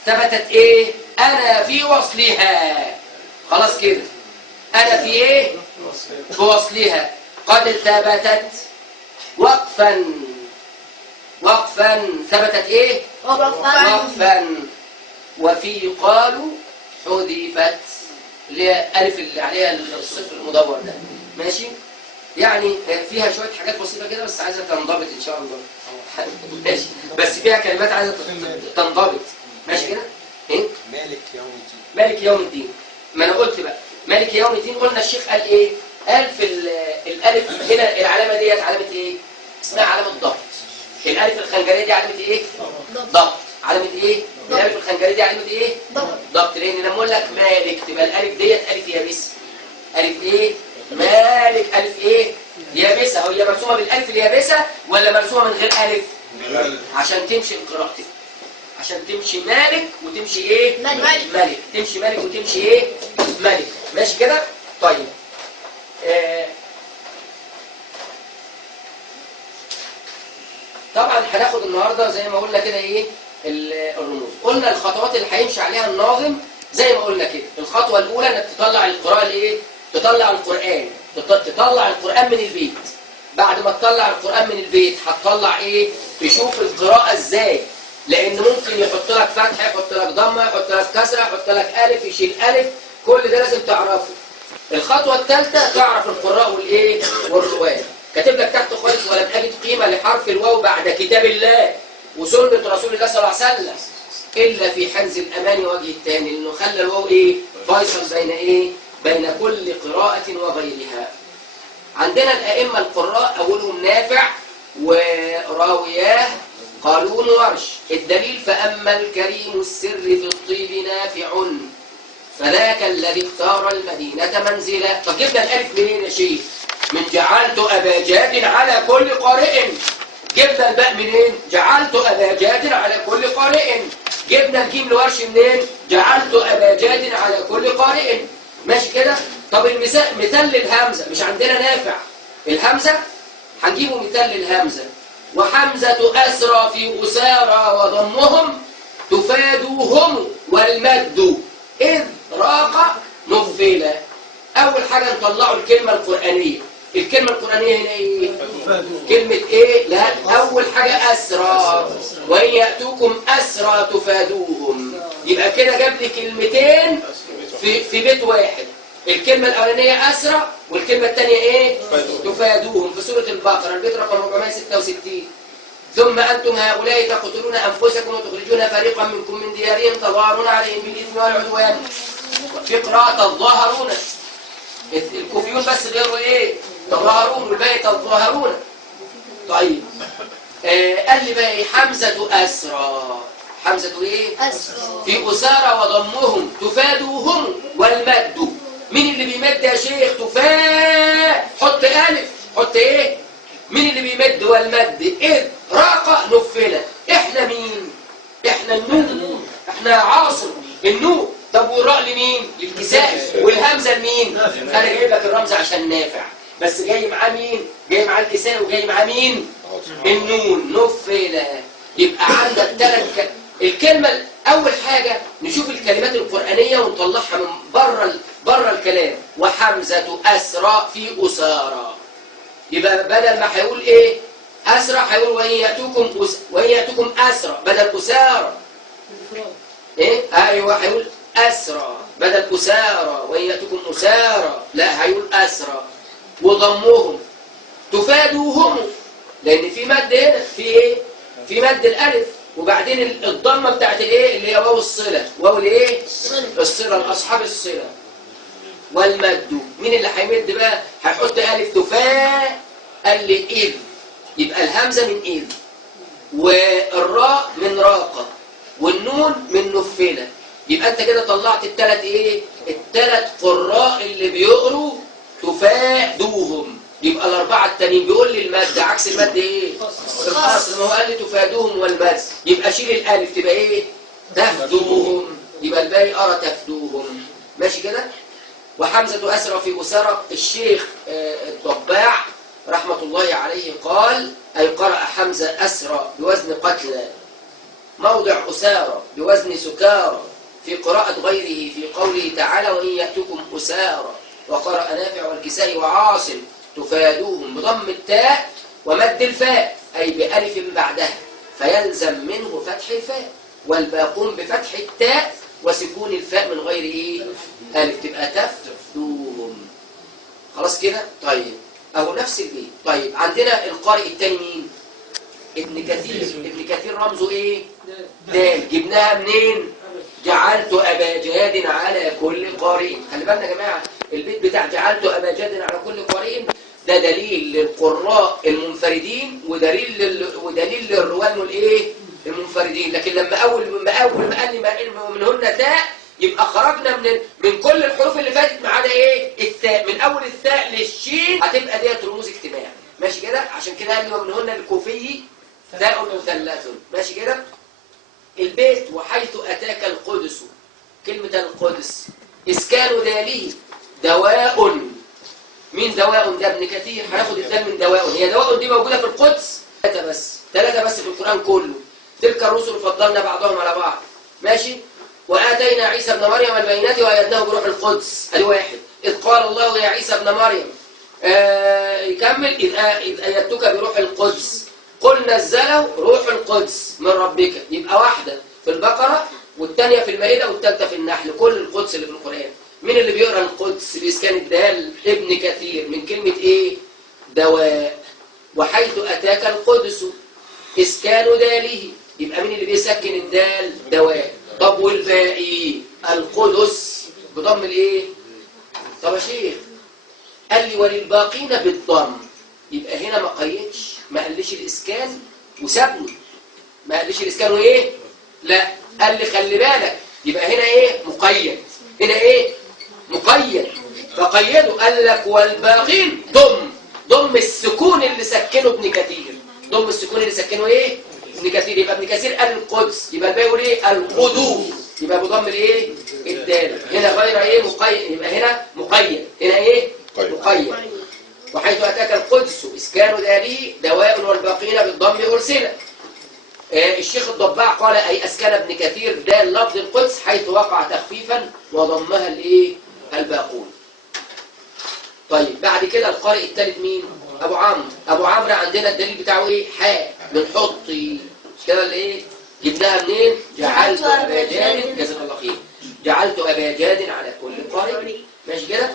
ثبتت إيه؟ أنا في وصلها. خلاص كده. أنا في إيه؟ في وصلها قد ثبتت. وقفا. وقفا ثبتت إيه؟ وقفا. وفي قالوا حذفت، اللي هي ألف اللي عليها الصفر المدور ده. ماشي؟ يعني فيها شوية حاجات بسيطة كده بس عايزة تنضبط إن شاء الله. ماشي، بس فيها كلمات عايزة تنضبط. ماشي كده؟ إيه؟ مالك يوم الدين. مالك يوم الدين. ما أنا قلت بقى مالك يوم الدين، قلنا الشيخ قال إيه؟ قال في الألف هنا العلامة ديت علامة إيه؟ اسمها علامة ضبط. الألف الخنجرية دي علامة إيه؟ ضبط. علامة إيه؟ الألف الخنجرية دي علامة إيه؟ ضبط. لأن لما أقول لك مالك تبقى الألف ديت ألف يابسة. ألف إيه؟ مالك ألف إيه؟ يابسة. هي مرسومة بالألف اليابسة ولا مرسومة من غير ألف؟ عشان تمشي قراءتك، عشان تمشي مالك وتمشي إيه؟ مالك. تمشي مالك وتمشي إيه؟ مالك. ماشي كده؟ طيب. طبعا هناخد النهارده زي ما قلنا كده ايه الرموز. قلنا الخطوات اللي هيمشي عليها الناظم زي ما قلنا كده. الخطوه الاولى انك تطلع القراءه الايه؟ تطلع القران، تطلع القران من البيت. بعد ما تطلع القران من البيت هتطلع ايه؟ تشوف القراءه ازاي، لان ممكن يحط لك فتحه، يحط لك ضمه، يحط لك كسره، يحط لك الف، يشيل الف، كل ده لازم تعرفه. الخطوه الثالثه تعرف القراء والايه؟ والرواه. كاتب لك تحت خالص ولم أجد قيمة لحرف الواو بعد كتاب الله وسنة رسول الله صلى الله عليه وسلم إلا في حنز الأمان وجه الثاني، لأنه خلى الواو إيه؟ فيصل بين إيه؟ بين كل قراءة وغيرها. عندنا الأئمة القراء أولهم نافع وراوياه قالون ورش. الدليل فأما الكريم السر في الطيب نافع فذاك الذي اختار المدينة منزلا. طب جبنا الألف منين يا شيخ؟ من جعلت أبا جاد على كل قارئ. جبنا الباء منين؟ جعلت أبا جاد على كل قارئ. جبنا الجيم لورش منين؟ جعلت أبا جاد على كل قارئ. ماشي كده؟ طب مثال للهمزة، مش عندنا نافع الهمزة؟ هنجيبه مثال للهمزة. وحمزة أسرى في أسارى وضمهم تفادوهم والمد إذ راق نفلا. أول حاجة نطلعوا الكلمة القرآنية. الكلمة القرآنية هنا إيه؟ كلمة إيه؟ لا، أول حاجة أسرى. وإن يأتوكم أسرى تفادوهم. يبقى كده جاب لي كلمتين في بيت واحد. الكلمة الأولانية أسرى والكلمة الثانية إيه؟ تفادوهم في سورة البقرة البيت رقم 466. ثم أنتم هؤلاء تقتلون أنفسكم وتخرجون فريقا منكم من ديارهم تظاهرون عليهم بالإثم والعدوان. في قراءة الظاهرون، الكوفيون بس غيروا ايه؟ تظاهرون والباقي تظاهرون. طيب قال لي بقى ايه؟ حمزة أسرى. حمزة ايه؟ أسرى. في أسارى وضمهم تفادوهم والمد. مين اللي بيمد يا شيخ؟ حط ألف، حط ايه؟ مين اللي بيمد والمد؟ إذ راق نفلة. احنا مين؟ احنا النون، احنا عاصم النون. طب والراء لمين؟ للكسائي. والهمزه لمين؟ انا جايب لك الرمز عشان نافع. بس جاي معاه مين؟ جاي معاه الكساء وجاي معاه مين؟ النون. نفلة. يبقى عندك ثلاث الكلمة. أول حاجة نشوف الكلمات القرآنية ونطلعها من بره الكلام. وحمزة أسرى في أسارى. يبقى بدل ما هيقول إيه؟ أسرى هيقول وإن يأتكم أسرى بدل أسارى. إيه؟ أيوه هيقول أسرى بدل أسارى. وإن يأتكم أسارى لا هيقول أسرى. وضمهم تفادوهم لأن في مد هنا. في إيه؟ في مد الألف وبعدين الضمة بتاعت الإيه؟ اللي هي واو الصلة. واو الإيه؟ الصلة لأصحاب الصلة. والمد مين اللي هيمد بقى؟ هيحط ألف تفاء. قال لي إذ يبقى الهمزة من إذ والراء من راقة والنون من نفلة. يبقى أنت كده طلعت الثلاث إيه؟ الثلاث قراء اللي بيقروا تفادوهم. يبقى الأربعة التانيين بيقول لي المد عكس المد إيه؟ القصر. ما هو قال لي تفادوهم والمد. يبقى شيل الألف تبقى إيه؟ تفدوهم. يبقى الباقي أرى تفدوهم. ماشي كده؟ وحمزة أسرى في أسرى. الشيخ الضباع رحمة الله عليه قال أي قرأ حمزة أسرى بوزن قتلى موضع أسارى بوزن سكارى في قراءة غيره في قوله تعالى وإن يأتكم أسارى. وقرأ نافع والكسائي وعاصم تفادوهم بضم التاء ومد الفاء أي بألف بعدها فيلزم منه فتح الفاء والباقون بفتح التاء وسكون الفاء من غير إيه؟ ألف تبقى تفدوهم. خلاص كده؟ طيب أهو نفس البيت. طيب عندنا القارئ الثاني مين؟ ابن كثير. ابن كثير رمزه إيه؟ دال. جبناها منين؟ جعلت أبا جاد على كل قارئ. خلي بالنا يا جماعة البيت بتاع جعلت أبا جاد على كل قارئ ده دليل للقراء المنفردين ودليل للرواه الايه؟ المنفردين. لكن لما أول ما قال لي منهن تاء يبقى خرجنا من كل الحروف اللي فاتت ما عدا ايه؟ التاء. من أول التاء للشين هتبقى ديت رموز اجتماع. ماشي كده؟ عشان كده قال لي ومنهن الكوفي تاء مثلث. ماشي كده؟ البيت وحيث أتاك القدس. كلمة القدس إسكان داله دواء. مين دواء؟ ده ابن كثير. هناخد الدال من دواء. هي دواء دي موجودة في القدس ثلاثة بس في القرآن كله. تلك الرسل فضلنا بعضهم على بعض. ماشي. وآتينا عيسى ابن مريم البينات وأيدناه بروح القدس. ادي واحد. إذ قال الله يا عيسى ابن مريم يكمل إذ أيدتك بروح القدس قل نزله روح القدس من ربك. يبقى واحدة في البقرة والثانية في المائدة والثالثة في النحل. كل القدس اللي في القرآن. مين اللي بيقرأ القدس بإسكان الدال؟ ابن كثير. من كلمة إيه؟ دواء. وحيث أتاك القدس إسكان داله. يبقى مين اللي بيسكن الدال؟ دواء. طب والباقي القدس بضم الإيه؟ طب يا شيخ قال لي وللباقين بالضم. يبقى هنا ما قيدش، ما قاليش الإسكان وسابني. ما قاليش الإسكان وإيه؟ لا قال لي خلي بالك. يبقى هنا إيه؟ مقيد. هنا إيه؟ مقيد. فقيده قال لك والباقين ضم السكون اللي سكنه ابن كثير. ضم السكون اللي سكنه إيه؟ ابن كثير. يبقى ابن كثير قال القدس. يبقى الباقي يقول إيه؟ القدوس. يبقى بضم الإيه؟ الدال. هنا غير إيه؟ مقيد. يبقى هنا مقيد. هنا إيه؟ مقيد. وحيث أتاك القدس إسكان داله دواء والباقين بالضم أرسل. الشيخ الضباع قال أي أسكن ابن كثير دال لفظ القدس حيث وقع تخفيفا وضمها الإيه؟ الباقون. طيب بعد كده القارئ الثالث مين؟ أبو عمرو. أبو عمرو عندنا الدليل بتاعه إيه؟ حاء بنحطي. مش كده اللي إيه؟ جبناها منين؟ جعلت أبا جاد. جزاك الله خير. جعلت أبا جاد على كل قارئ. ماشي كده؟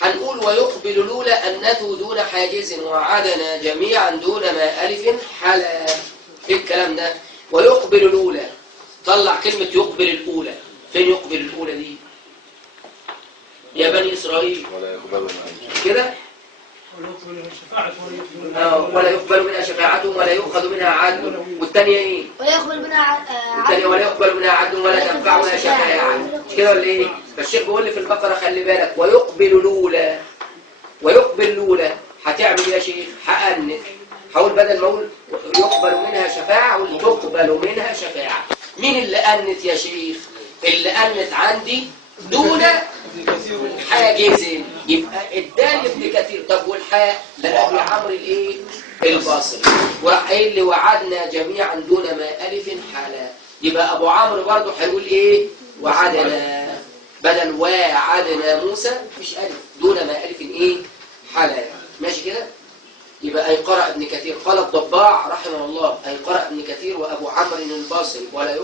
هنقول ويقبل الأولى أنته دون حاجز وعدنا جميعا دون ما ألف حلا. إيه الكلام ده؟ ويقبل الأولى. طلع كلمة يقبل الأولى. فين يقبل الأولى دي؟ يا بني إسرائيل. ولا يقبل منها كده؟ ولا يقبل منها شفاعة ولا يؤخذ منها عدل. والثانية إيه؟ ولا يقبل منها والثانية ولا يقبل منها عدل ولا تنفعها شفاعة. مش كده ولا إيه؟ فالشيخ بيقول لي في البقرة خلي بالك ويقبل الأولى. ويقبل الأولى هتعمل يا شيخ؟ هأنث. هقول بدل ما أقول يقبل منها شفاعة أقول تقبل منها شفاعة. مين اللي أنث يا شيخ؟ اللي أنث عندي دون حاجز. يبقى الدال ابن كثير. طب والحاء لأبي عمرو الايه البصري، وراح قايل لي وعدنا جميعا دون ما ألف حالا. يبقى أبو عمرو برضه هيقول ايه وعدنا، بدل وعدنا موسى مفيش ألف، دون ما ألف ايه حالا. ماشي كده؟ يبقى أي قرأ ابن كثير. قال الضباع رحمه الله أي قرأ ابن كثير وأبو عمرو البصري ولا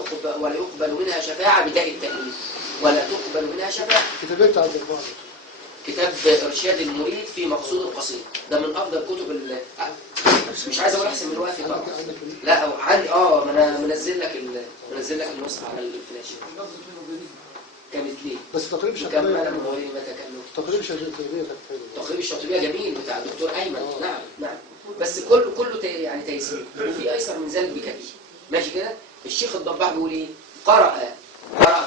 يقبل منها شفاعة بتاء التأنيث، ولا تقبل منها شفاعة. كتابات عبد الضباع، كتاب إرشاد المريد في مقصود القصيد، ده من أفضل كتب مش عايز أقول أحسن من الوقفي طبعا. لا عندي ما أنا منزل لك النسخة على الفلاش. كانت ليه؟ بس تقريب كمل شاطبية، من ولي ما تكلم. تقريب شاطبية كانت حلوة. تقريب الشاطبية جميل بتاع الدكتور أيمن. نعم. بس كله يعني تيسير، وفي أيسر من ذلك بكثير. ماشي كده؟ الشيخ الضباع بيقول إيه؟ قرأ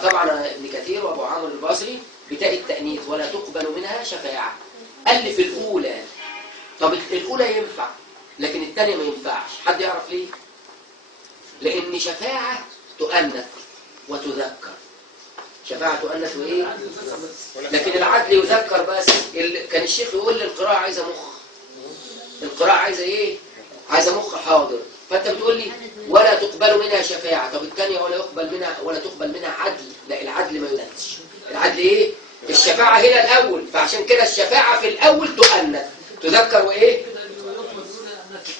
طبعا ابن كثير وأبو عمرو البصري بتاء التأنيث ولا تقبل منها شفاعة. ألف الأولى. طب الأولى ينفع لكن الثانية ما ينفعش. حد يعرف ليه؟ لأن شفاعة تؤنث وتذكر. شفاعة تؤنث وإيه؟ لكن العدل يذكر بس. كان الشيخ يقول لي القراءة عايزة مخ. القراءة عايزة إيه؟ عايزة مخ حاضر. فأنت بتقول لي ولا تقبل منها شفاعة. طب الثانية ولا تقبل منها عدل. لا العدل ما يؤنثش. العدل إيه؟ الشفاعة هنا الأول، فعشان كده الشفاعة في الأول تؤنث تذكر وإيه؟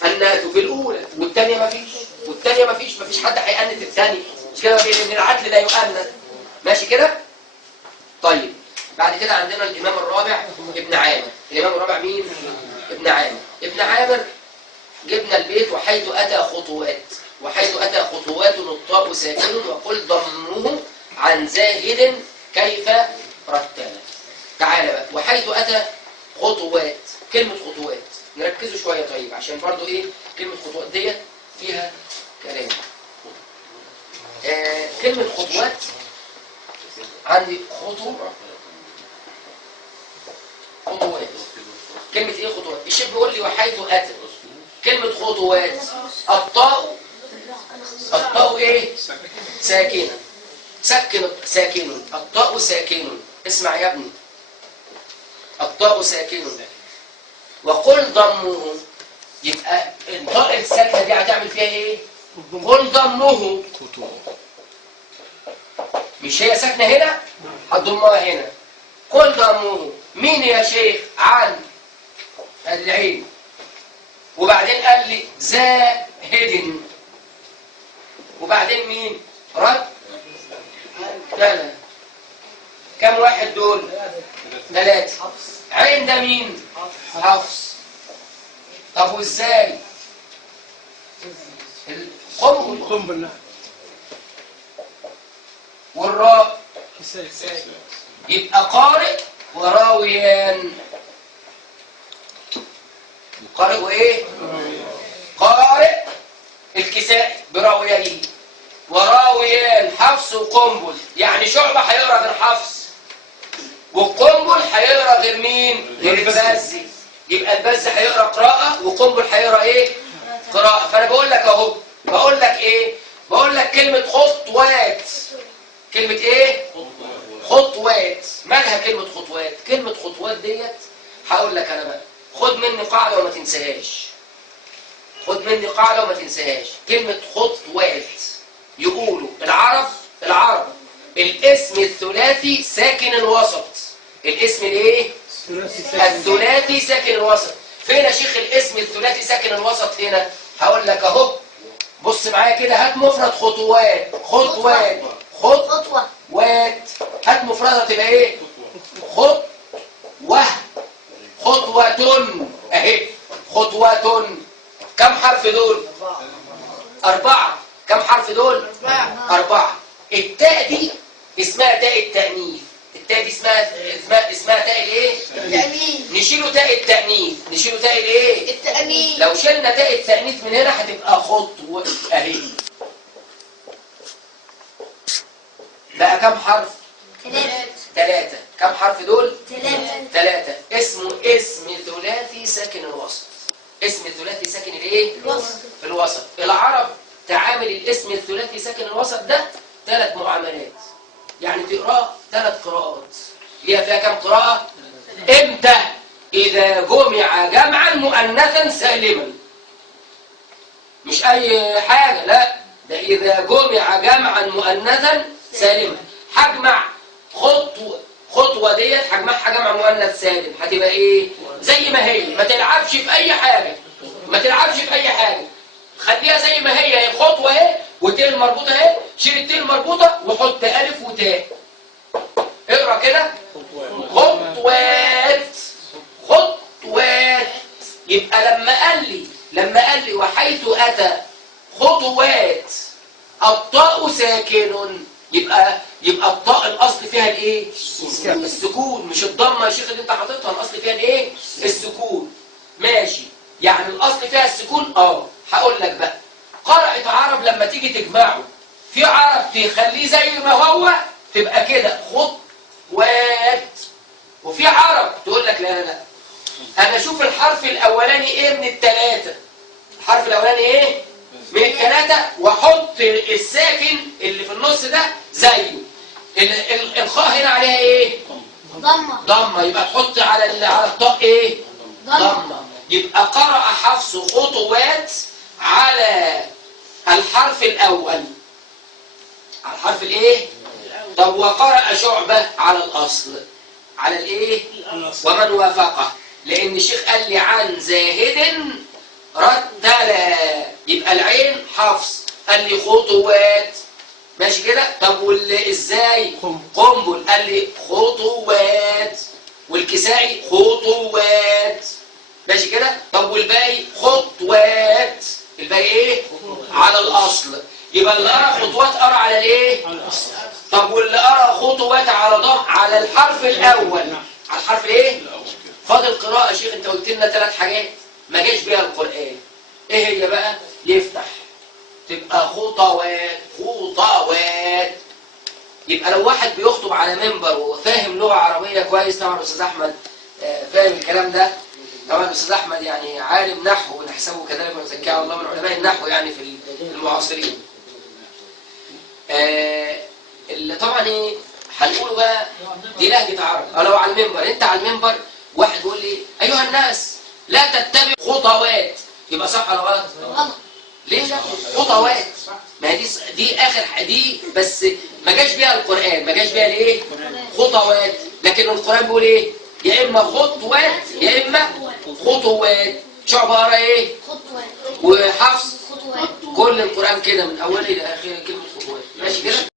أنث في الأولى، والثانية ما فيش حد هيأنث الثانية. مش كده؟ لأن العدل لا يؤنث. ماشي كده؟ طيب بعد كده عندنا الإمام الرابع ابن عامر. الإمام الرابع مين؟ ابن عامر. ابن عامر جبنا البيت وحيث أتى خطوات الطاء ساكن وقل ضمه عن زاهد كيف رتب. تعالى بقى وحيث أتى خطوات. كلمة خطوات نركزوا شوية طيب عشان برضو إيه كلمة خطوات ديت فيها كلام. كلمة خطوات عندي خطوات. كلمة إيه خطوات؟ الشيخ بيقول لي وحيث أتى كلمة خطوات الطاء إيه؟ ساكنة. ساكن. الطاء ساكن. اسمع يا ابني. الطاء ساكن وقل ضمه. يبقى الطاء الساكنة دي هتعمل فيها ايه؟ قل ضمه. مش هي ساكنة هنا؟ هتضمها هنا. قل ضمه. مين يا شيخ؟ عن العين. وبعدين قال لي زاهد. وبعدين مين؟ رد. لا كم واحد دول؟ 3. عين ده مين؟ حفص. طب وازاي؟ قنبل. والراء يبقى قارئ وراويان. قارئ وايه؟ قارئ الكسائي براويين وراويان حفص وقنبل. يعني شعبة هيقرا غير حفص والقنبل هيقرا غير مين؟ غير البزي. يبقى البزي هيقرا قراءة وقنبل هيقرا ايه؟ قراءة. فانا بقول لك اهو بقول لك ايه؟ بقول لك كلمة خطوات. كلمة ايه؟ خطوات. مالها كلمة خطوات؟ كلمة خطوات ديت هقول لك انا بقى. خد مني قاعدة وما تنساهاش. كلمة خطوات يقولوا العرب الاسم الثلاثي ساكن الوسط. الاسم الايه؟ الثلاثي ساكن الوسط. فين يا شيخ الاسم الثلاثي ساكن الوسط هنا؟ هقول لك اهو. بص معايا كده. هات مفرد خطوات. هات مفردها تبقى ايه؟ خطوة اهي. خطوة. كم حرف دول؟ 4. كم حرف دول؟ 4. التاء دي اسمها تاء التأنيث. التاء دي اسمها تاء الايه؟ التأنيث. نشيله تاء التأنيث. تاء الايه؟ التأنيث. لو شلنا تاء التأنيث من هنا هتبقى خطوة اهي. بقى كم حرف؟ 3. كم حرف دول؟ 3. اسم ثلاثي ساكن الوسط. اسم الثلاثي ساكن الايه؟ في الوسط. العرب تعامل الاسم الثلاثي ساكن الوسط ده 3 معاملات. يعني تقراه 3 قراءات. ليها فيها كم قراءة؟ امتى؟ إذا جمع جمعا مؤنثا سالما. مش أي حاجة، لا، ده إذا جمع جمعا مؤنثا سالما. هجمع خطوة ديت هجمعها جمع مؤنث سالم، هتبقى إيه؟ زي ما هي، ما تلعبش في أي حاجة، ما تلعبش في أي حاجة، خليها زي ما هي خطوة اهي وتاء مربوطة اهي، شيل التاء المربوطة وحط ألف وتاء. اقرا كده، خطوات خطوات. يبقى لما قال لي وحيث أتى خطوات الطاء ساكن، يبقى الطاء الأصل فيها الايه؟ السكون، مش الضمة يا شيخ اللي انت حاططها، الأصل فيها الايه؟ السكون. ماشي، يعني الأصل فيها السكون. هقول لك بقى، قرأت عرب لما تيجي تجمعه، في عرب تخليه زي ما هو تبقى كده خطوات، وفي عرب تقول لك لا لا لا، انا اشوف الحرف الاولاني ايه من الثلاثه، الحرف الاولاني ايه من الثلاثه، واحط الساكن اللي في النص ده زيه. الخاء هنا عليها ايه؟ ضمه، يبقى تحط على الطاء ايه؟ ضمه. يبقى قرأ حفص خطوات على الحرف الأول، على الحرف الايه؟ طب وقرأ شعبة على الأصل، على الايه؟ ومن وافقه، لأن الشيخ قال لي عن زاهد رتلا، يبقى العين حفص، قال لي خطوات، ماشي كده. طب ازاي؟ قنبل قال لي خطوات، والكسائي خطوات، ماشي كده. طب والباقي خطوات، الباقي ايه؟ على الاصل. يبقى اللي قرا خطوات قرا على الايه؟ على الاصل. طب واللي قرا خطوات على ضم على الحرف الاول، على الحرف الايه؟ فاضل قراءه يا شيخ، انت قلت لنا 3 حاجات ما جاش بيها القران، ايه هي بقى؟ يفتح، تبقى خطوات خطوات. يبقى لو واحد بيخطب على منبر وفاهم لغه عربيه كويس، طبعا الاستاذ احمد فاهم الكلام ده، طبعا الاستاذ احمد يعني عالم نحو ونحسبه كذلك ونزكاه الله من علماء النحو يعني في المعاصرين. اللي طبعا ايه هنقوله بقى، دي لهجه عرب. لو على المنبر، انت على المنبر واحد يقول لي ايها الناس لا تتبعوا خطوات، يبقى صح ولا غلط؟ غلط. ليه لا؟ خطوات، ما هي دي اخر دي، بس ما جاش بيها القران، ما جاش بيها الايه؟ خطوات. لكن القران بيقول ايه؟ يا اما خطوات يا اما خطوات. شعبة قرا ايه؟ خطوات. وحفص خطوات. كل القران كده من اوله الى اخره كلمه خطوات، ماشي كده.